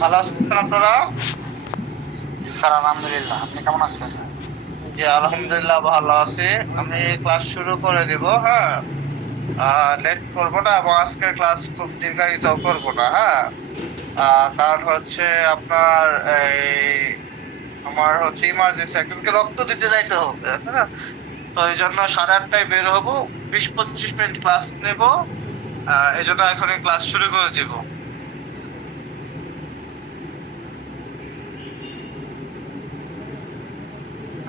ভালো আছেন আপনারা? স্যার আলহামদুলিল্লাহ, আপনি কেমন আছেন? জি, আলহামদুলিল্লাহ ভালো আছি। আমি ক্লাস শুরু করে দিব, হ্যাঁ। লেট করবো না এবং আজকের ক্লাস খুব দীর্ঘায়িত করবো না, হ্যাঁ। কারণ হচ্ছে আপনার আমার হচ্ছে ইমার্জেন্সি একজনকে রক্ত দিতে যাইতে হবে, হ্যাঁ। তো এই জন্য 8:30টায় বের হবো, 20-25 মিনিট ক্লাস নেব। এই জন্য এখনই ক্লাস শুরু করে দিব।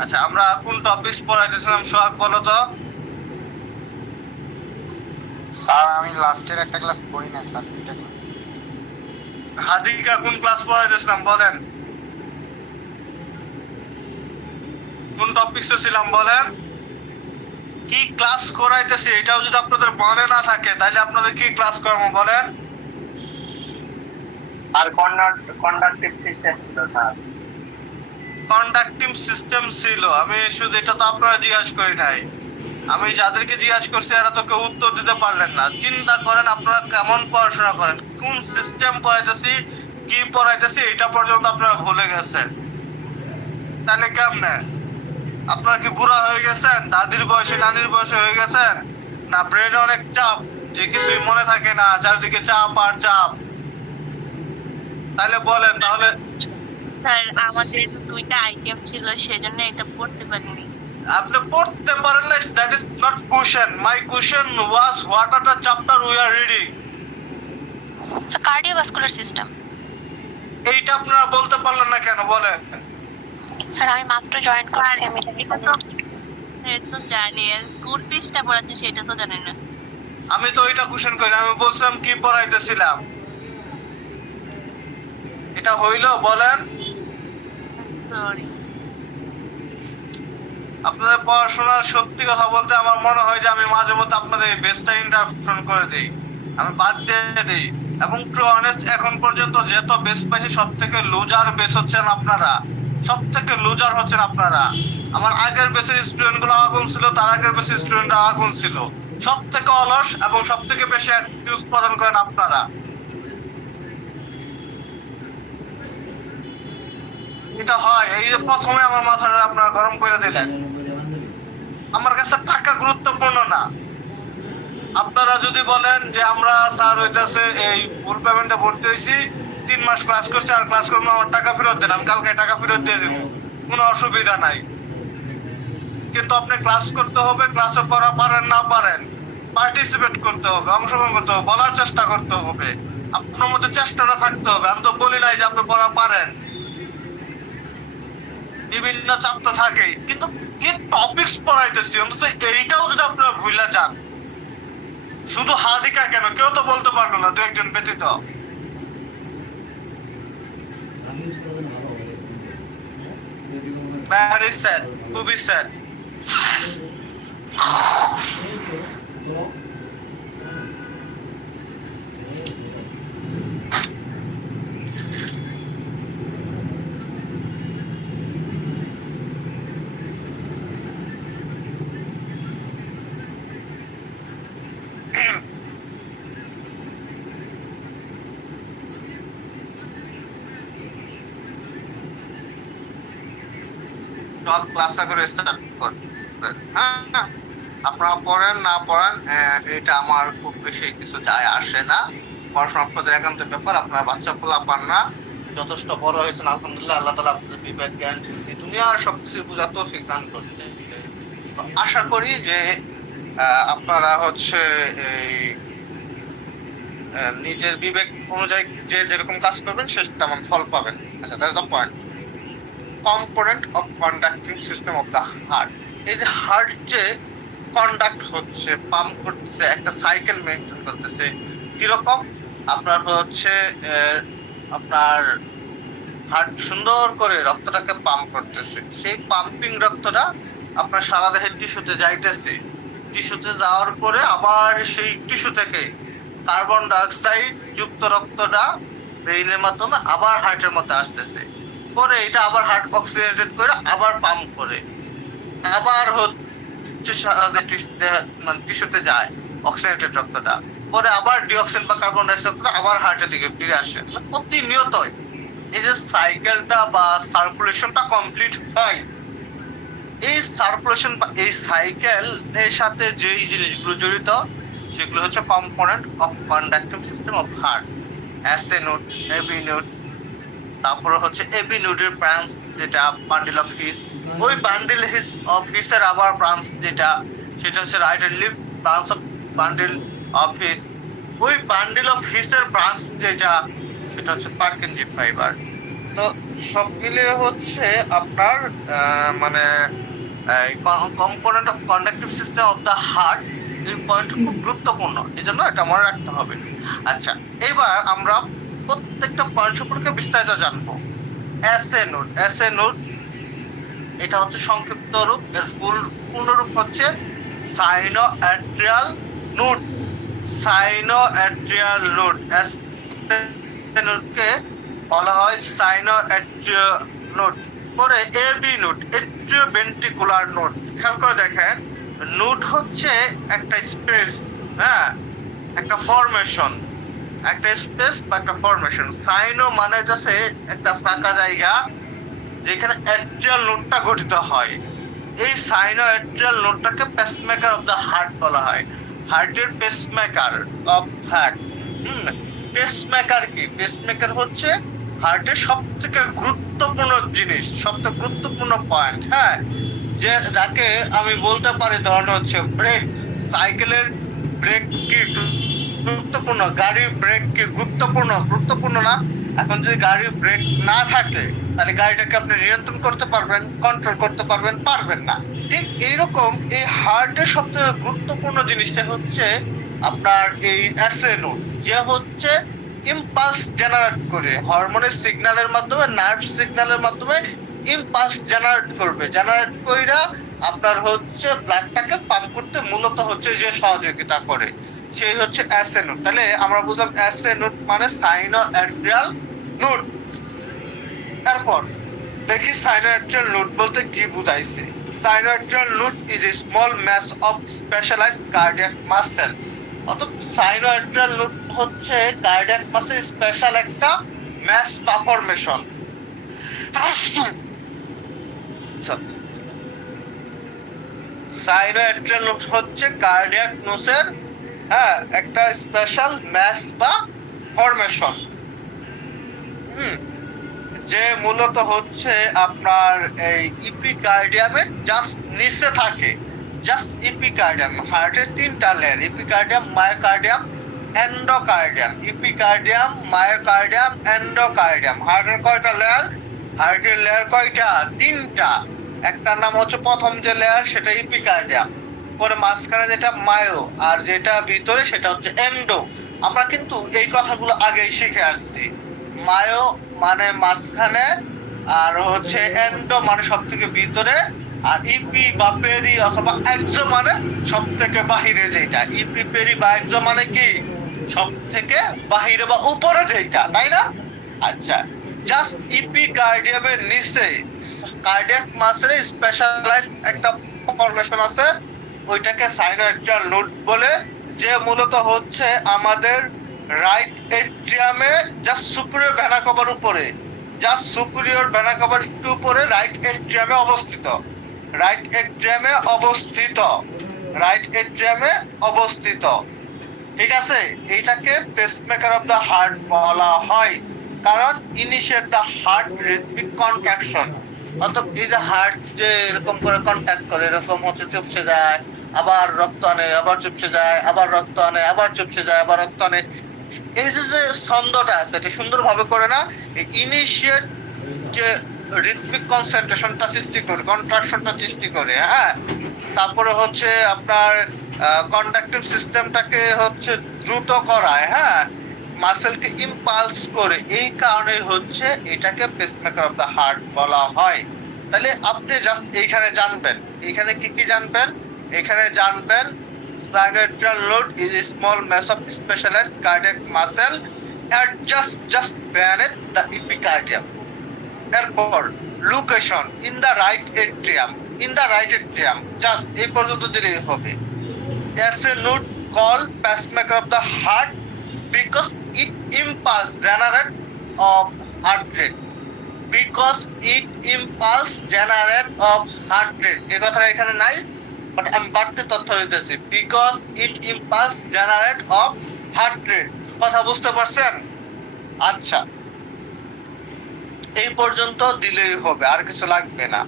আচ্ছা, আমরা কোন টপিক পড়াইতেছিলাম সোহাগ, বলো তো? স্যার আমি লাস্টের একটা ক্লাস করি না স্যার, দুইটা ক্লাস। হাদিকা কোন ক্লাস পড়াইতেছিলাম বলেন? কোন টপিকসে ছিলাম বলেন? কি ক্লাস করাইতেছি এটাও যদি আপনাদের মনে না থাকে তাহলে আপনাদের কি ক্লাস করাবো বলেন? আর কন্ডাক্টিভ সিস্টেম ছিল স্যার। কন্ডাক্টিভ সিস্টেম ছিল, আমি শুধু এটা তো আপনারা জিজ্ঞাসা করি নাই। আমি যাদেরকে জিজ্ঞাসা করছি এরা তো কেউ উত্তর দিতে পারলেন না। চিন্তা করেন আপনারা কেমন পড়াশোনা করেন, কোন সিস্টেম পড়াইতেছি, কি পড়াইতেছি এটা পর্যন্ত আপনারা ভুলে গেছেন। তাহলে কেমনে? আপনারা কি বুড়া হয়ে গেছেন, দাদির বয়সে নানির বয়সে হয়ে গেছেন? না ব্রেনে অনেক চাপ, যে কিছুই মনে থাকে না, চারিদিকে চাপ আর চাপ? তাহলে বলেন তাহলে। স্যার আমাদের দুইটা আইটেম ছিল সেজন্য এটা পড়তে পারিনি। আপনি পড়তে পারেন না, that is not question. My question was what are the chapter we are reading. Cardiovascular system. এইটা আপনারা বলতে পারলেন না কেন বলেন? স্যার আমি মাত্র জয়েন করছি, আমি এটা তো জানি, আর কোন পৃষ্ঠা পড়াচ্ছে সেটা তো জানি না। আমি তো ওইটা কোশ্চেন করি না, আমি বলছিলাম কি পড়াইতেছিলাম। এটা হইলো বলেন? সরি। আপনাদের পড়াশোনার সত্যি কথা বলতে আমার মনে হয় যে আমি মাঝে মধ্যে আপনাদের এই বেসটা ইন্টারাপশন করে দিই, আমি বাদ দিয়ে দিই। এবং টু অনেস্ট এখন পর্যন্ত যত বেস পাইছি সব থেকে লুজার বেস হচ্ছেন আপনারা, সব থেকে লুজার হচ্ছেন আপনারা। আমার আগের বেসের স্টুডেন্ট গুলো আগুন ছিল, তার আগের বেসের স্টুডেন্টরা আগুন ছিল। সব থেকে অলস এবং সব থেকে বেশি এক্সকিউজ প্রদান করেন আপনারা। এটা হয়, এই যে প্রথমে আমার মাথাটা আপনারা গরম করে দিলেন। আমার কাছে টাকা গুরুত্বপূর্ণ না। আপনারা যদি বলেন যে আমরা স্যার হইতেছে এই ফুল পেমেন্টে ভর্তি হয়েছি, 3 মাস ক্লাস করছি আর ক্লাস করবো, আমার টাকা ফেরত দেন, আমি কালকে টাকা ফেরত দিয়ে দেবো, কোনো অসুবিধা নাই। কিন্তু আপনি ক্লাস করতে হবে, ক্লাসে পড়া পারেন না পারেন, পার্টিসিপেট করতে হবে, অংশগ্রহণ করতে হবে, বলার চেষ্টা করতে হবে। আপনার মধ্যে চেষ্টাটা থাকতে হবে। আমি তো বলি নাই যে আপনি পড়া পারেন, বিভিন্ন চাপ তো থাকেই, কিন্তু কি টপিকস পড়াইতেছি অন্তত এইটাও যদি আপনারা ভুলে যান। শুধু হাদিকা কেন, কেউ তো বলতে পারলো না, দু একজন ব্যতীত। ভ্যারি স্যাড, খুবই স্যাড। সব ক্লাসটা করে স্টার্ট করেন, হ্যাঁ। আপনারা পড়েন না পড়েন এটা আমার খুব বেশি কিছু যায় আসে না। পড়াশোনা আপনাদের একান্ত ব্যাপার। আপনারা বাচ্চা পোলা পান না, যথেষ্ট বড় হয়েছেন আলহামদুলিল্লাহ। আল্লাহ তাআলা আপনাদের বিবেক জ্ঞান বুদ্ধি দুনিয়ার সবকিছু বোঝার তৌফিক দান করছে। তো আশা করি যে আপনারা হচ্ছে এই নিজের বিবেক অনুযায়ী যে যেরকম কাজ করবেন সে তেমন ফল পাবেন। আচ্ছা, that's the point. Component of conducting system of the heart. এই যে হার্ট যে কন্ডাক্ট হচ্ছে, পাম্প করতেছে, একটা সাইকেল মেনটেন করতেছে। কিরকম? আপনার হচ্ছে আপনার হার্ট সুন্দর করে রক্তটাকে পাম্প করতেছে, সেই পাম্পিং রক্তটা আপনার সারা দেহের টিস্যুতে যাইতেছে। টিস্যুতে যাওয়ার পরে আবার সেই টিস্যু থেকে কার্বন ডাইঅক্সাইড যুক্ত রক্তটা ব্রেইনের মাধ্যমে আবার হার্টের মধ্যে আসতেছে। পরে এটা আবার হার্ট অক্সিজেনেটেড করে আবার পাম্প করে আবার হচ্ছে সারা দেহ মানে টিস্যুতে যায় অক্সিজেনেটেড রক্তটা। পরে আবার ডিঅক্সিন বা কার্বন ডাইঅক্সাইড আবার হার্টের দিকে ফিরে আসে, প্রতিনিয়তই এই যে সাইকেলটা বা সার্কুলেশনটা কমপ্লিট হয়। এই সার্কুলেশন বা এই সাইকেল এর সাথে যেই জিনিসগুলো জড়িত সেগুলো হচ্ছে component of conducting system of heart. SA node, AV node, তারপরে হচ্ছে এবি নোডের ব্রাঞ্চ যেটা বান্ডেল অফ হিস, ওই বান্ডেল হিস অফ হিসের আবার ব্রাঞ্চ যেটা সেটা হচ্ছে right leave branch of bundle of His, ওই বান্ডেল অফ হিসের ব্রাঞ্চ যেটা সেটা হচ্ছে পার্কিনজি ফাইবার। তো সব মিলিয়ে হচ্ছে আপনার মানে component of conductive system of the heart, এই পয়েন্ট খুব গুরুত্বপূর্ণ, এই জন্য এটা মনে রাখতে হবে। আচ্ছা, এবার আমরা প্রত্যেকটা পয়েন্ট সম্পর্কে বিস্তারিত জানবো। এসএ নোড, এসএ নোড এটা হচ্ছে সংক্ষিপ্ত রূপ, এর পূর্ণরূপ হচ্ছে sino atrial node. Sino atrial node, SA নোডকে বলা হয় সাইনো অ্যাট্রিয়াল নোড। পরে এবি নোড, এট্রিওভেন্ট্রিকুলার নোড। খেয়াল করে দেখেন, নোড হচ্ছে একটা স্পেস, হ্যাঁ, একটা ফরমেশন, একটা স্পেস বা একটা ফরমেশন। সাইনো মানে যাচ্ছে একটা ফাঁকা জায়গা যেখানে অ্যাট্রিয়াল নোডটা গঠিত হয়। এই সাইনো অ্যাট্রিয়াল নোডটাকে পেসমেকার অফ দ্য হার্ট বলা হয়, হার্টের পেসমেকার অফ হার্ট। পেসমেকার কি? পেসমেকার হচ্ছে হার্টের সব থেকে গুরুত্বপূর্ণ জিনিস, সবথেকে গুরুত্বপূর্ণ পয়েন্ট, হ্যাঁ, যে যাকে আমি বলতে পারি ধরুন হচ্ছে ব্রেক। সাইকেলের ব্রেক কি গুরুত্বপূর্ণ? গাড়ির ব্রেক কি গুরুত্বপূর্ণ? গুরুত্বপূর্ণ না? এখন যদি গাড়ির ব্রেক না থাকে তাহলে গাড়িটাকে আপনি নিয়ন্ত্রণ করতে পারবেন, কন্ট্রোল করতে পারবেন? পারবেন না। ঠিক এইরকম এই হার্টের সবথেকে গুরুত্বপূর্ণ জিনিসটা হচ্ছে আপনার এই এসএ নোড, যে হচ্ছে ইম্পালস জেনারেট করে হরমোনের সিগন্যালের মাধ্যমে, নার্ভ সিগন্যালের মাধ্যমে ইম্পালস জেনারেট করবে, জেনারেট কইরা আপনার হচ্ছে ব্লাডটাকে পাম্প করতে মূলত হচ্ছে যে সহযোগিতা করে, সেই হচ্ছে এসএ নোড। তাহলে আমরা বুঝলাম এসএ নোড মানে সাইনো অ্যাট্রিয়াল নোড। তারপর দেখি সাইনো অ্যাট্রিয়াল নোড বলতে কি বুঝাইছে। Sino atrial node is a small mass of specialised cardiac muscle. অর্থাৎ সাইনো অ্যাট্রিয়াল নোড হচ্ছে কার্ডিয়াক মাসেল স্পেশাল একটা ম্যাস বা ফরমেশন। সাইনো অ্যাট্রিয়াল নোড হচ্ছে কার্ডিয়াক নোসের, হ্যাঁ, একটা স্পেশাল ম্যাস বা ফরমেশন, যে মূলত হচ্ছে আপনার এই ইপিকার্ডিয়ামের জাস্ট নিচে থাকে। জাস্ট ইপিকার্ডিয়াম, হার্টের তিনটা layer, epicardium, myocardium, endocardium. Epicardium, myocardium, endocardium. হার্টের কয়টা লেয়ার? হার্টের লেয়ার কয়টা? তিনটা। একটার নাম হচ্ছে প্রথম যে লেয়ার সেটা ইপিকার্ডিয়াম, পরে মাঝখানে যেটা মায়ো, আর যেটা ভিতরে সেটা হচ্ছে এন্ডো। আমরা কিন্তু এই কথাগুলো আগেই শিখে আসছি। মায়ো মানে মাঝখানে, আর হচ্ছে এন্ডো মানে সব থেকে ভিতরে, আর ইপি বা পেরি অথবা এক্সো মানে সব থেকে বাহিরে যেটা। ইপি, পেরি বা এক্সো মানে কি? সব থেকে বাহিরে বা উপরে যেটা, তাই না? আচ্ছা, জাস্ট ইপিকার্ডিয়ামের নিচে কার্ডিয়াক মাসেলে স্পেশালাইজড একটা ফরমেশন আছে, ওইটাকে সাইনো অ্যাট্রিয়াল নোড বলে, যে মূলত হচ্ছে আমাদের রাইট এট্রিয়ামে জাস্ট সুপিরিয়র ভেনা কভার উপরে, জাস্ট সুপিরিয়র ভেনা কভার একটু উপরে রাইট এট্রিয়ামে অবস্থিত, রাইট এট্রিয়ামে অবস্থিত, রাইট এট্রিয়ামে অবস্থিত। ঠিক আছে, এইটাকে পেসমেকার অফ দ্য হার্ট বলা হয়, কারণ initiate the heart rhythmic contraction. অর্থাৎ এই যে হার্ট যে এরকম করে কন্ট্যাক্ট করে, এরকম হচ্ছে চুপসে যায়, আবার রক্ত আনে, আবার চুপসে যায়, আবার রক্ত আনে, আবার চুপসে যায়, আবার রক্ত আনে, এই যে যে ছন্দটা আছে এটা সুন্দরভাবে করে না, এই ইনিশিয়েট যে রিদমিক কনসেন্ট্রেশনটা সৃষ্টি করে, কন্ট্রাকশনটা সৃষ্টি করে, হ্যাঁ। তারপরে হচ্ছে আপনার কন্ডাক্টিভ সিস্টেমটাকে হচ্ছে দ্রুত করায়, হ্যাঁ, মাসেলকে ইম্পালস করে। এই কারণে হচ্ছে এটাকে পেসমেকার অফ দ্য হার্ট বলা হয়। তাহলে আপনি জাস্ট এইখানে জানবেন, এইখানে কি কি জানবেন? এখানে জানবেন sinoatrial node is a small mass of specialized cardiac muscle at just beneath the epicardium. এরপর location in the right atrium, in the right atrium, just এই পর্যন্ত দিলেই হবে। SA node called pacemaker of the heart because it impulse generate of heart rate. Because it impulse generate of heart rate. এই কথাটা এখানে নাই, but আমি বাড়তে তথ্য দিতেছি। Because it impulse generate of heart rate. কথা বুঝতে পারছেন? আচ্ছা, এই পর্যন্ত দিলেই হবে, আর কিছু লাগবে না।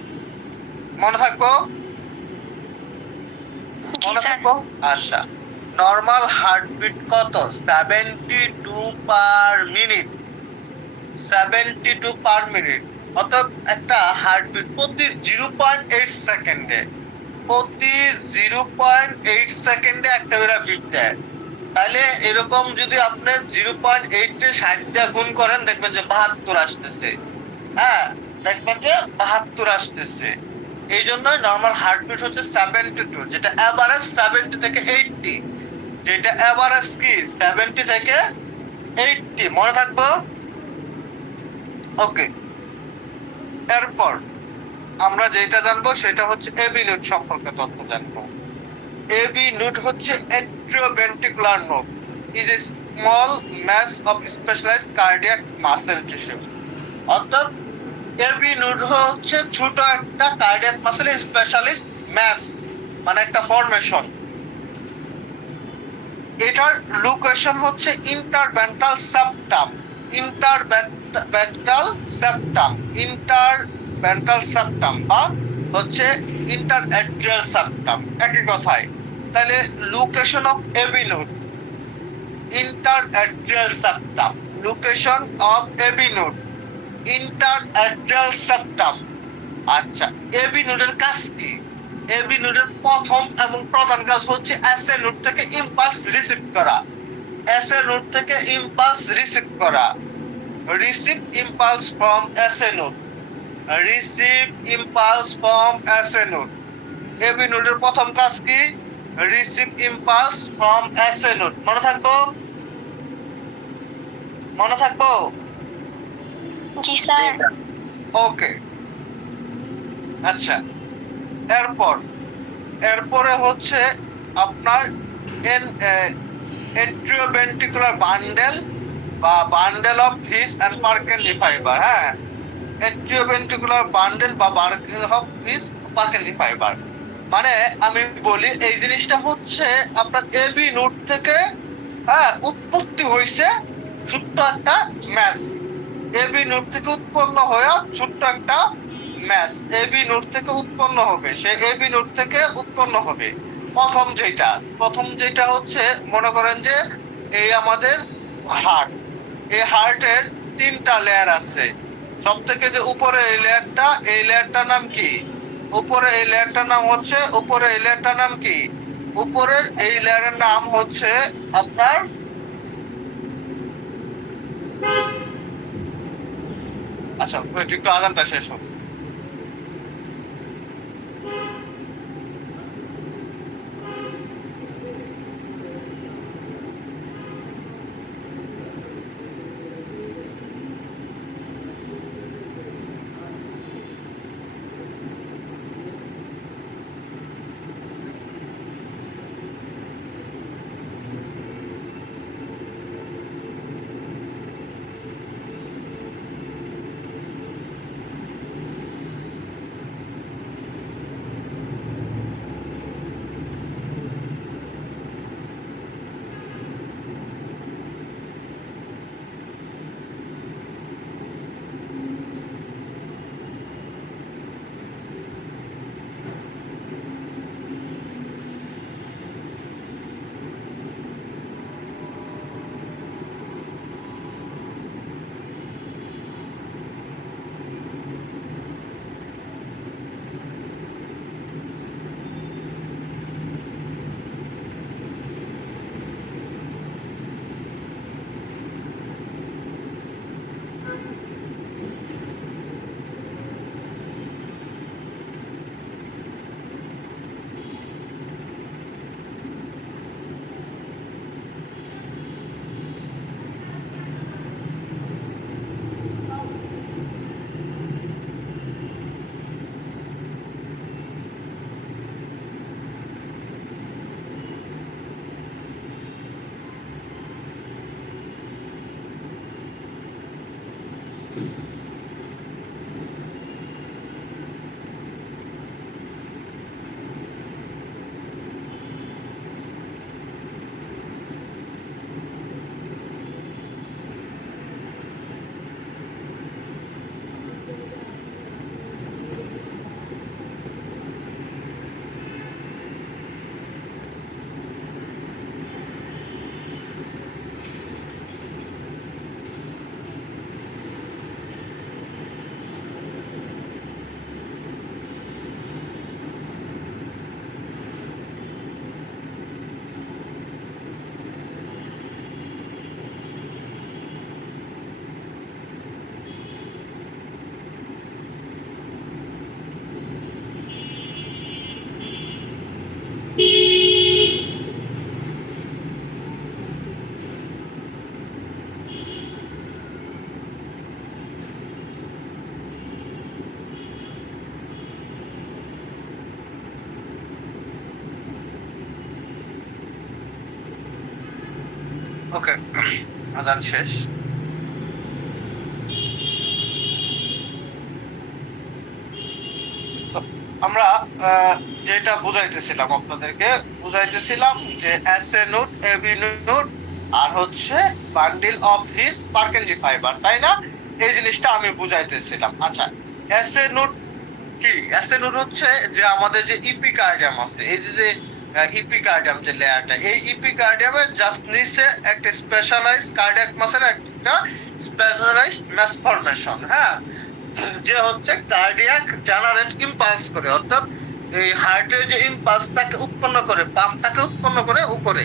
মনে থাকবো? জি মনে স্যার। থাকবো? আচ্ছা, নর্মাল হার্টবিট কত? 72 পার মিনিট। 72 পার মিনিট, অর্থাৎ একটা হার্টবিট প্রতি 0.8 সেকেন্ডে, প্রতি 0.8 সেকেন্ডে একটা করে বিট দেয়। তাহলে এরকম যদি আপনি 0.8 60 গুণ করেন, দেখবেন যে 72 আসতেছে। হ্যাঁ, দেখবেন যে 72 আসতেছে। এই জন্যই নর্মাল হার্টবিট হচ্ছে 72, যেটা এভারেজ 70 থেকে 80, যেটা এভারেজ কি 70 থেকে 80, মনে থাকবো? ওকে, এরপর আমরা যেটা জানবো সেটা হচ্ছে এবি নোড সম্পর্কে তথ্য জানবো। এবি নোড হচ্ছে atrioventricular node, is a small mass of specialized cardiac muscle tissue। অর্থাৎ এবি নোড হচ্ছে ছোট একটা কার্ডিয়াক মাসেল স্পেশালিস্ট ম্যাস, মানে একটা ফর্মেশন। এটার লোকেশন হচ্ছে interventricular septum. Interventricular septum, interventricular septum বা হচ্ছে ইন্টারঅ্যাট্রিয়াল সেপ্টাম, একই কথায়। তাহলে location of AV node, interatrial septum. Location of AV node, interatrial septum. আচ্ছা, এবি নোডের কাজ কি? এবি নোডের প্রথম এবং প্রধান কাজ হচ্ছে এসএ নোড থেকে ইম্পালস রিসিভ করা। এসএ নোড থেকে ইম্পালস রিসিভ করা। Receive impulse from SA node, receive impulse from SA node. AV নোডের প্রথম কাজ কি? Receive impulse from SA node. মনে থাকবো? মনে থাকবো? জি স্যার। ওকে, আচ্ছা, এরপরে হচ্ছে আপনার এট্রিওভেন্ট্রিকুলার বান্ডেল বা bundle of His and Purkinje fiber. হ্যাঁ, এট্রিওভেন্ট্রিকুলার বান্ডেল বা bundle of His Purkinje fiber, মানে আমি বলি এই জিনিসটা হচ্ছে আপনার এবি নোড থেকে উৎপত্তি হয়েছে ছোট্ট একটা ম্যাস। এবি নোড থেকে উৎপন্ন হয়ে ছোট্ট একটা ম্যাস এবি নোড থেকে উৎপন্ন হবে। সে এবি নোড থেকে উৎপন্ন হবে প্রথম যেটা হচ্ছে, মনে করেন যে এই আমাদের হার্ট, এই হার্টের 3টা লেয়ার আছে। সব থেকে যে উপরে এই লেয়ারটার নাম কি? উপরে এই লেয়ারটার নাম কি? উপরের এই লেয়ারের নাম হচ্ছে আপনার আচ্ছা, একটু আজানটা শেষ হোক। ওকে, আজান শেষ। তো আমরা যেটা বুঝাইতেছিলাম আপনাদেরকে, বুঝাইতেছিলাম যে S A node, A B node আর হচ্ছে bundle of His Purkinje fiber, তাই না? এই জিনিসটা আমি বুঝাইতেছিলাম। আচ্ছা, এস এ নোট কি? এস এ নোট হচ্ছে যে আমাদের যে ইপি কার্ডিয়াম আছে, এই যে ইপি কার্ডিয়াম যে লেয়ারটা, এই ইপি কার্ডিয়ামের জাস্ট নিচে একটা স্পেশালাইজ কার্ডিয়াক মাসেল, একটা স্পেশালাইজ ম্যাস ফরমেশন, হ্যাঁ, যে হচ্ছে কার্ডিয়াক জেনারেট ইম্পালস করে, অর্থাৎ এই হার্টের যে ইম্পালসটাকে উৎপন্ন করে, পাম্পটাকে উৎপন্ন করে উপরে।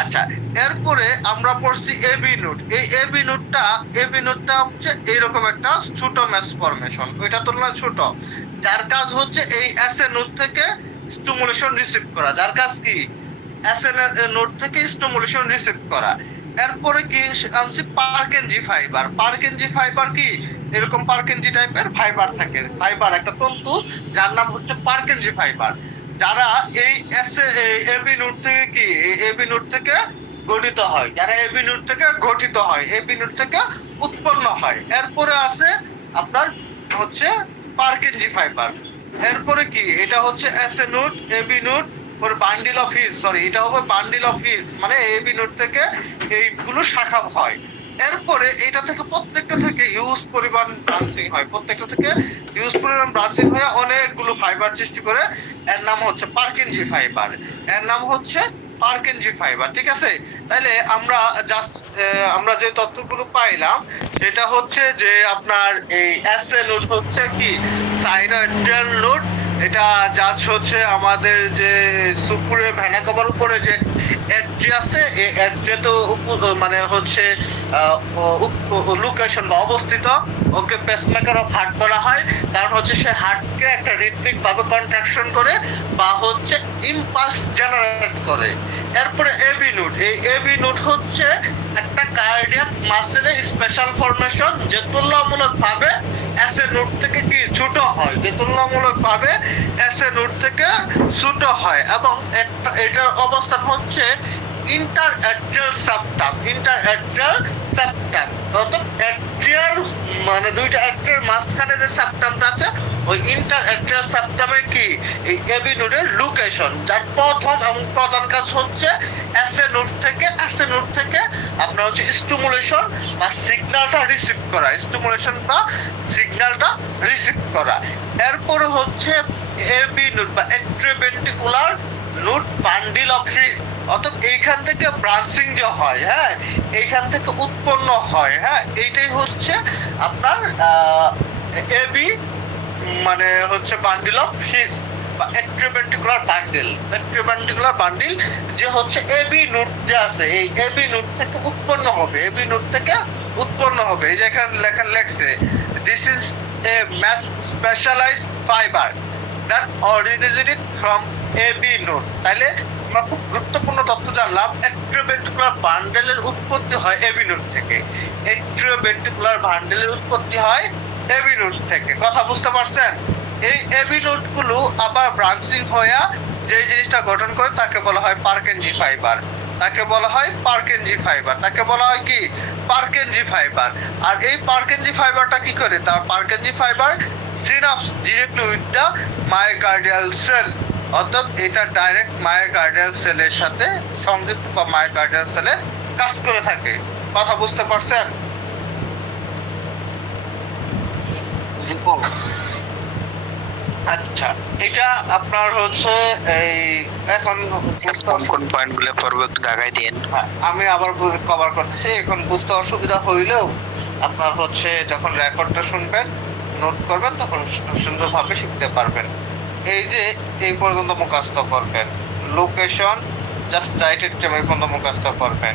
আচ্ছা, এরপরে আমরা পড়ছি এবি নোট। এই এবি নোটটা হচ্ছে এইরকম একটা ছোট ম্যাস ফরমেশন, ওইটা তুলনায় ছোট, যার কাজ হচ্ছে এই এস এ নোট থেকে স্টিমুলেশন রিসিভ করা। যার কাজ কি? এস এ নোট থেকে স্টিমুলেশন রিসিভ করা। এরপরে কি আনছি? পার্কেনজি ফাইবার। পার্কেনজি ফাইবার কি? এরকম পার্কেনজি টাইপের ফাইবার থাকে, ফাইবার একটা তন্তু, যার নাম হচ্ছে পার্কেনজি ফাইবার, যারা এই এবি নোট থেকে কি, এই এবি নোট থেকে গঠিত হয়, যারা এবি নোট থেকে গঠিত হয়, এবি নোট থেকে উৎপন্ন হয়। এরপরে আছে আপনার হচ্ছে পার্কেনজি ফাইবার। এরপরে কি? এটা হচ্ছে S A node, AV node, ওর বান্ডিল অফ হিস, সরি এটা হবে বান্ডিল অফ হিস, মানে এবি নোট থেকে এইগুলো শাখা হয়। এরপরে এটা থেকে প্রত্যেকটা থেকে হিউজ পরিমাণ ব্রাঞ্চিং হয়, প্রত্যেকটা থেকে হিউজ পরিমাণ ব্রাঞ্চিং হয়ে অনেকগুলো ফাইবার সৃষ্টি করে, এর নাম হচ্ছে পার্কেনজি ফাইবার, এর নাম হচ্ছে পার্কেনজি ফাইবার। ঠিক আছে? তাইলে আমরা জাস্ট আমরা যে তথ্যগুলো পাইলাম সেটা হচ্ছে যে আপনার এই এস এ নোট হচ্ছে কি সাইনোইডাল নোট, এটা জাস্ট হচ্ছে আমাদের যে সুপুরে ভেনা কভার উপরে যে এড্রি আছে, এই এড্রি তো মানে হচ্ছে লোকেশন বা অবস্থিত, ওকে পেসমেকার অফ হার্ট বলা হয়, কারণ হচ্ছে সে হার্টকে একটা রিদমিক ভাবে কন্ট্রাকশন করে বা হচ্ছে ইম্পালস জেনারেট করে। এরপরে এবি নোট। এই এবি নোট হচ্ছে একটা কার্ডিয়াক মাসেলের স্পেশাল ফরমেশন, যে তুলনামূলক ভাবে এস এ নোট থেকে কি ছোট হয়, যে তুলনামূলক ভাবে এস এ নোট থেকে ছোট হয়, এবং এটার অবস্থান হচ্ছে ইন্টার অ্যাট্রিয়াল সাবটাম, ইন্টার অ্যাট্রিয়াল সাবটাম, অর্থাৎ অ্যাট্রিয়াল মানে দুইটা অ্যাট্রিয়াল মাঝখানে যে সাবটামটা আছে, ওই ইন্টার অ্যাট্রিয়াল সাবটামে কি এই এবি নোডের লোকেশন, যার প্রথম এবং প্রধান কাজ হচ্ছে এস এ নোড থেকে আপনার হচ্ছে স্টিমুলেশন বা সিগন্যালটা রিসিভ করা, স্টিমুলেশন বা সিগন্যালটা রিসিভ করা। এরপরে হচ্ছে এবি নোড বা অ্যাট্রিওভেন্ট্রিকুলার নোড বান্ডিল অফ হিস, অর্থাৎ এইখান থেকে ব্রাঞ্চিং যে হয়, হ্যাঁ, এইখান থেকে উৎপন্ন হয়, হ্যাঁ, এইটাই হচ্ছে আপনার এবি মানে হচ্ছে বান্ডিল অফ হিস বা অ্যাট্রিওভেন্ট্রিকুলার বান্ডিল, যে হচ্ছে এবি নোড যে আছে, এই এবি নোড থেকে উৎপন্ন হবে, এবি নোড থেকে উৎপন্ন হবে। এই যে এখানে লেখছে this is a mass specialized fiber that originated from AB node। তাইলে আমরা খুব গুরুত্বপূর্ণ তথ্য জানলাম, অ্যাট্রিওভেন্ট্রিকুলার বান্ডেলের উৎপত্তি হয় এবি নোড থেকে, অ্যাট্রিওভেন্ট্রিকুলার বান্ডেলের উৎপত্তি হয় এবি নোড থেকে। কথা বুঝতে পারছেন? এই এবি নোডগুলো আবার ব্রাঞ্চিং হয়ে যে জিনিসটা গঠন করে তাকে বলা হয় পার্কেনজি ফাইবার। তাকে বলা হয় পার্কেনজি ফাইবার, তাকে বলা হয় কি পার্কেনজি ফাইবার। আর এই পার্কেনজি ফাইবারটা কি করে, তার Purkinje fiber synapse directly with the myocardial cell, অর্থাৎ এটা ডাইরেক্ট মায়োকার্ডিয়াল সেলের সাথে সংযুক্ত বা মায়োকার্ডিয়াল সেলে কাজ করে থাকে। কথা বুঝতে পারছেন? আচ্ছা, এটা আপনার হচ্ছে এই এখন কোন কোন পয়েন্টগুলো পড়বো একটু দেখাই দিন। আমি আবার কভার করতেছি। এখন বুঝতে অসুবিধা হইলেও আপনার হচ্ছে যখন রেকর্ডটা শুনবেন, নোট করবেন, তখন সুন্দরভাবে শিখতে পারবেন। এই যে এই পর্যন্ত মুখস্থ করবেন, লোকেশন জাস্ট রাইটেড টেবিল পর্যন্ত মুখস্থ করবেন।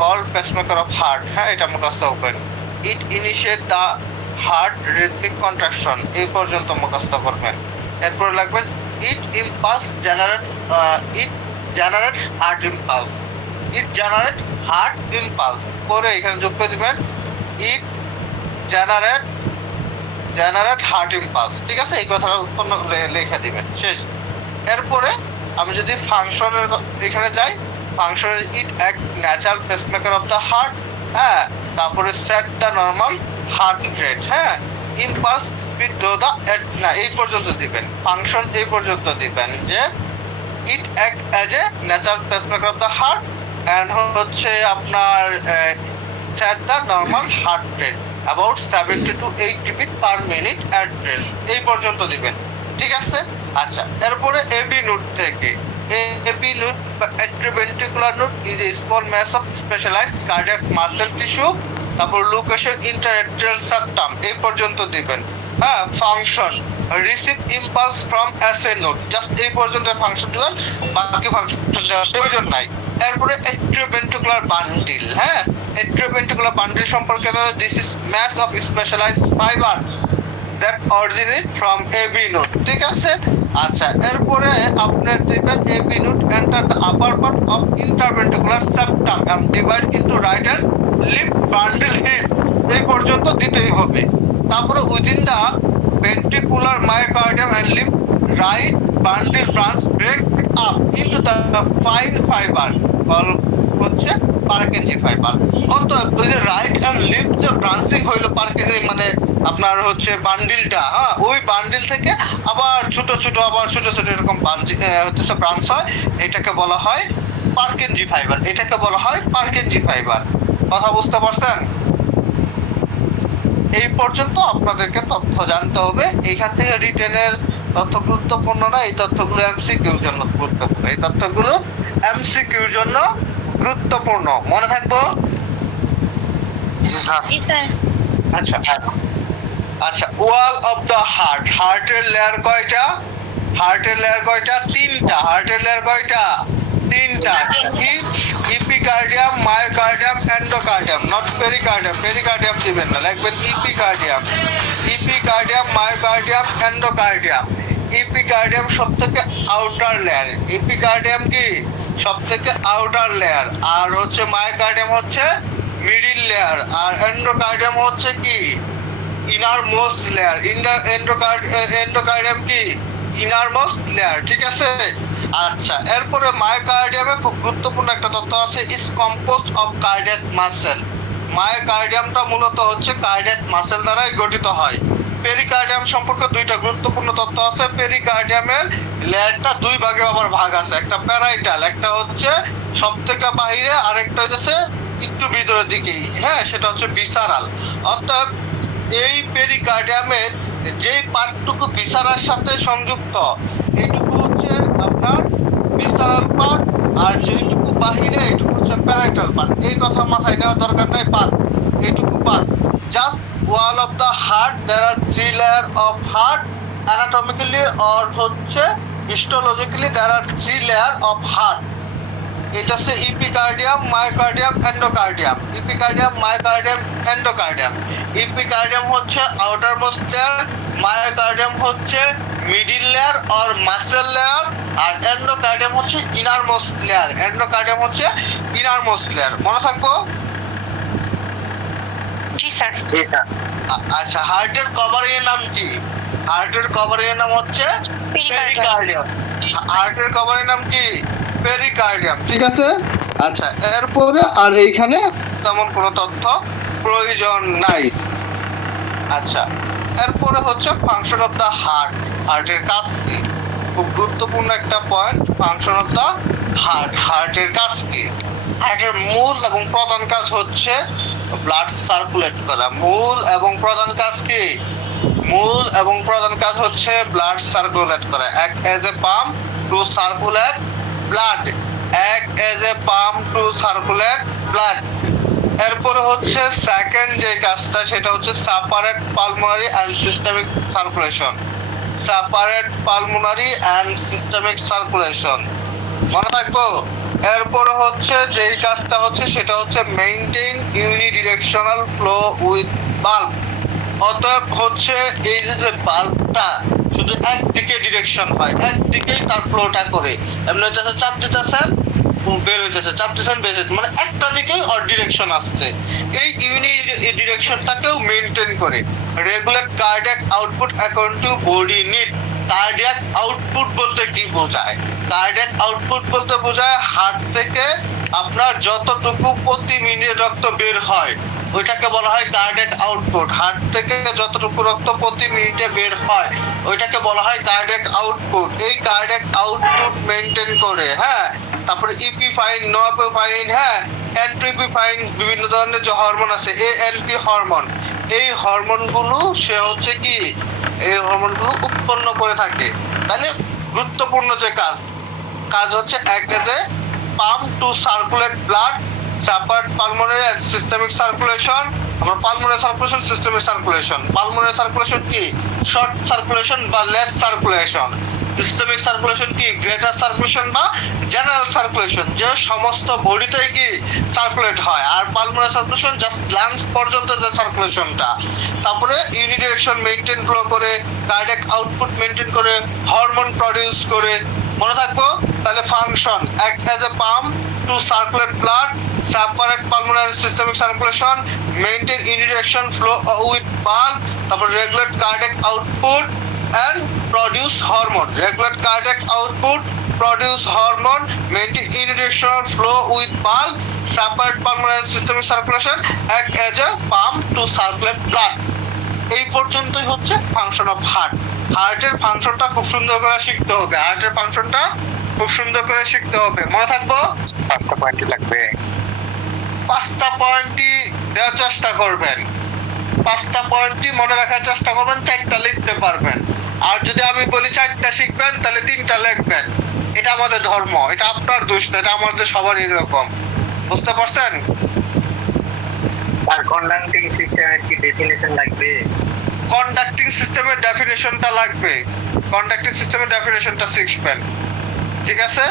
কল পেসমেকার অফ হার্ট, হ্যাঁ এটা মুখস্থ করবেন। ইট ইনিশিয়েট দ্য হার্ট রিথমিক কন্ট্রাকশন, এই পর্যন্ত মুখস্থ করবেন। এরপর লাগবেন ইট ইম্পালস জেনারেট, ইট জেনারেট হার্ট ইম্পালস, ইট জেনারেট হার্ট ইম্পালস করে এখানে যোগ করে দিবেন ইট জেনারেট জেনারেট হার্ট ইম্পালস। ঠিক আছে, এই কথাটা উৎপন্ন লিখে দিবেন, শেষ। এরপরে আমি যদি ফাংশনের এখানে যাই, ফাংশনের ইট এক natural pacemaker of the heart, হ্যাঁ, তারপরে set the normal heart rate, হ্যাঁ, ইম্পালস স্পিড দো দ্য না, এই পর্যন্ত দিবেন। ফাংশন এই পর্যন্ত দিবেন যে it act as a natural pacemaker of the heart and হচ্ছে আপনার set the normal heart rate about 70 to 80 beat per minute at rest, এই পর্যন্ত দিবেন। ঠিক আছে, আচ্ছা। এরপরে এবি নোট থেকে, এবি নোট বা atrioventricular node is a small mass of specialised cardiac muscle tissue, তারপর লোকেশন ইন্টারএট্রিয়াল সেপ্টাম, এই পর্যন্ত দিবেন। হ্যাঁ, function receive impulse from S A node, just এই পর্যন্ত ফাংশন দিবেন, বাকি ফাংশন দেওয়ার প্রয়োজন নাই। এরপরে অ্যাট্রিভেন্ট্রিকুলার বান্ডিল, হ্যাঁ, অ্যাট্রিভেন্ট্রিকুলার বান্ডিল সম্পর্কে this is mass of specialized fiber that originate from AB node. ঠিক আছে, আচ্ছা। এরপরে আপনার দিবেন AB node enter the upper part of interventricular septum and divide into right and left bundle His, এই পর্যন্ত দিতেই হবে। তারপরে within the ventricular myocardium and lift right bundle branch break up into the fine fiber called হচ্ছে পার্কেনজি fibre. অর্থাৎ ওই যে right and lift যে ব্রাঞ্চিং হইলো পার্কেনজি মানে আপনার হচ্ছে বান্ডিলটা, হ্যাঁ, ওই বান্ডিল থেকে আবার ছোট ছোট এরকম হচ্ছে ব্রাঞ্চ হয়, এটাকে বলা হয় পার্কেনজি ফাইবার, এটাকে বলা হয় পার্কেনজি ফাইবার। কথা বুঝতে পারছেন? এই পর্যন্ত আপনাদেরকে তথ্য জানতে হবে। এইখান থেকে রিটেনের তথ্য গুরুত্বপূর্ণ না, এই তথ্যগুলো এমসিকিউর জন্য গুরুত্বপূর্ণ, এই তথ্যগুলো এমসিকিউর জন্য গুরুত্বপূর্ণ, মনে থাকবো? আচ্ছা আচ্ছা, ওয়াল অফ দ্য হার্ট, হার্টের লেয়ার কয়টা? হার্টের লেয়ার কয়টা? তিনটা। হার্টের লেয়ার কয়টা? তিনটা। কি? Epicardium, myocardium, endocardium, not pericardium, pericardium দিবেন না, লিখবেন ইপিকার্ডিয়াম। ইপিকার্ডিয়াম, মায়োকার্ডিয়াম, এন্ডোকার্ডিয়াম। ইপিকার্ডিয়াম সবথেকে আউটার লেয়ার, ইপিকার্ডিয়াম কি সবথেকে আউটার লেয়ার, আর হচ্ছে মায়োকার্ডিয়াম হচ্ছে মিডিল লেয়ার, আর এন্ডোকার্ডিয়াম হচ্ছে কি ইনার মোস্ট লেয়ার। এন্ডোকার্ডিয়াম কি ইনার মোস্ট লেয়ার। ঠিক আছে, আচ্ছা। এরপরে মায়োকার্ডিয়ামে খুব গুরুত্বপূর্ণ একটা তথ্য আছে, is composed of cardiac muscle. মায়োকার্ডিয়ামটা মূলত হচ্ছে কার্ডিয়াক মাসেল দ্বারাই গঠিত হয়। পেরিকার্ডিয়াম সম্পর্কে দুইটা গুরুত্বপূর্ণ তথ্য আছে। পেরিকার্ডিয়ামের লেয়ারটা দুই ভাগে আবার ভাগ আছে, একটা প্যারাইটাল, একটা হচ্ছে সব থেকে বাহিরে, আরেকটা হচ্ছে একটু ভিতরের দিকেই, হ্যাঁ, সেটা হচ্ছে ভিসারাল। অর্থাৎ এই পেরিকার্ডিয়ামের যে পার্টটুকু ভিসারার সাথে সংযুক্ত, এইটুকু হচ্ছে আপনার ভিসারাল পার্ট, আর যেটুকু বাহিরে এইটুকু হচ্ছে প্যারাইটাল পার্ট। এই কথা মাথায় নেওয়ার দরকার নাই, পার্ট এইটুকু part. Just wall of the heart, there are 3 layer of heart anatomically or হচ্ছে histologically, there are 3 layer of heart. এটা হচ্ছে epicardium, myocardium, endocardium. Epicardium, myocardium, endocardium. Epicardium হচ্ছে আউটার মোস্ট লেয়ার, মায়োকার্ডিয়াম হচ্ছে middle layer or muscle layer, আর endocardium হচ্ছে innermost layer. Endocardium হচ্ছে innermost layer, মনে থাকবো? জি স্যার। জি স্যার। আচ্ছা, হার্টের কভারিং এর নাম কি? হার্টের কভারিং এর নাম হচ্ছে পেরিকার্ডিয়াম। হার্টের কভারিং নাম কি? পেরিকার্ডিয়াম। ঠিক আছে। আচ্ছা, এরপরে আর এইখানে তেমন কোনো তথ্য প্রয়োজন নাই। আচ্ছা, এরপরে হচ্ছে ফাংশন অফ দ্য হার্ট। হার্টের কাজ কি? খুব গুরুত্বপূর্ণ একটা point, function of the heart. হার্টের কাজ কি? হার্টের মূল এবং প্রধান কাজ হচ্ছে ব্লাড সার্কুলেট করা। মূল এবং প্রধান কাজ কি? মূল এবং প্রধান কাজ হচ্ছে ব্লাড সার্কুলেট করা। Act as a pump to circulate blood. Act as a pump to circulate blood. এরপরে হচ্ছে সেকেন্ড যে কাজটা, সেটা হচ্ছে separate pulmonary and systemic circulation. Separate pulmonary and systemic circulation, মনে থাকবো। এরপরে হচ্ছে যেই কাজটা হচ্ছে সেটা হচ্ছে মেইনটেইন ইউনিডিরেকশনাল ফ্লো উইথ বাল্ব। অতএব হচ্ছে এই যে বাল্বটা শুধু একদিকে ডিরেকশন হয়, একদিকেই তার ফ্লোটা করে, এমনি হচ্ছে চাপ দিতেছেন বের হইতেছে, চাপ দিতেছেন বের হইতেছে, মানে একটা দিকেই অর ডিরেকশন আসছে। এই ইউনি ডিরেকশনটাকেও মেইনটেইন করে। Regulate cardiac output according to body need. Cardiac output বলতে কি বোঝায়? কার্ডিয়াক আউটপুট বলতে বোঝায় হার্ট থেকে আপনার যতটুকু প্রতি মিনিটে রক্ত বের হয় ওইটাকে বলা হয় কার্ডিয়াক আউটপুট। হার্ট থেকে যতটুকু রক্ত প্রতি মিনিটে বের হয় ওইটাকে বলা হয় কার্ডিয়াক আউটপুট। এই কার্ডিয়াক আউটপুট মেইনটেইন করে, হ্যাঁ। তারপরে ইপিফাইন, নোএপিফাইন, হ্যাঁ, এন্ট্রিপিফাইন, বিভিন্ন ধরনের যে হরমোন আছে, এএনপি হরমোন, এই হরমোনগুলো সে হচ্ছে কি, এই হরমোনগুলো উৎপন্ন করে থাকে। তাহলে গুরুত্বপূর্ণ যে কাজ, কাজ হচ্ছে act as a pump to circulate blood, separate pulmonary and systemic circulation. আমরা pulmonary circulation, systemic circulation. Pulmonary circulation কি? শর্ট সার্কুলেশন বা লেস সার্কুলেশন। সিস্টেমিক সার্কুলেশন কি? গ্রেটার সার্কুলেশন বা জেনারেল সার্কুলেশন, যে সমস্ত বডিতেই কি সার্কুলেট হয়। আর পালমোনারি সার্কুলেশন জাস্ট লাংস পর্যন্ত যে সার্কুলেশনটা। তারপরে ইউনিডিরেকশন মেইনটেইন ফ্লো করে, কার্ডিয়াক আউটপুট মেইনটেইন করে, হরমোন প্রডিউস করে, মনে থাকবো। তাহলে function act as a pump to circulate blood, separate pulmonary systemic circulation, maintain unidirection flow with বাল্ব, তারপর regulate cardiac output and produce hormone. Regulate cardiac output, produce hormone, maintain irrigational flow with bulb, separate pulmonary systemic circulation, act as a pump to circulate blood. এই পর্যন্তই হচ্ছে function of heart. হার্টের ফাংশনটা খুব সুন্দর করে শিখতে হবে। হার্টের ফাংশনটা খুব সুন্দর করে শিখতে হবে, মনে থাকবো। 5টা পয়েন্ট লাগবে। 5টা পয়েন্টই দেওয়ার চেষ্টা করবেন। 5টা পয়েন্টই মনে রাখার চেষ্টা করবেন, 4টা লিখতে পারবেন। আর যদি আমি বলি 4টা শিখবেন তাহলে 3টা লিখবেন। এটা আমাদের ধর্ম, এটা আপনার দোষ না, এটা আমাদের সবারই এরকম, বুঝতে পারছেন? আর কন্ডাক্টিং সিস্টেমের কি ডেফিনিশন লাগবে? কন্ডাক্টিং সিস্টেমের ডেফিনেশনটা লাগবে। কন্ডাক্টিং সিস্টেমের ডেফিনেশনটা শিখবেন, ঠিক আছে?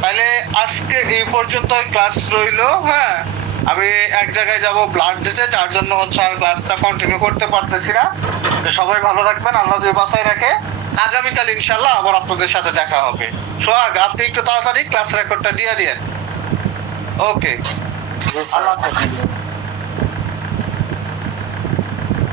তাহলে আজকে এই পর্যন্ত ক্লাস রইলো, হ্যাঁ। আমি এক জায়গায় যাব ব্লাড দিতে, যার জন্য হচ্ছে আর ক্লাসটা কন্টিনিউ করতে পারতেছি না। তো সবাই ভালো থাকবেন, আল্লাহ যদি বাঁচায় রাখে। আগামীকাল ইনশাল্লাহ আবার আপনাদের সাথে দেখা হবে। সোহাগ, আপনি একটু তাড়াতাড়ি ক্লাস রেকর্ডটা দিয়ে দিয়েন। ওকে, জি স্যার। আল্লাহ হাফেজ।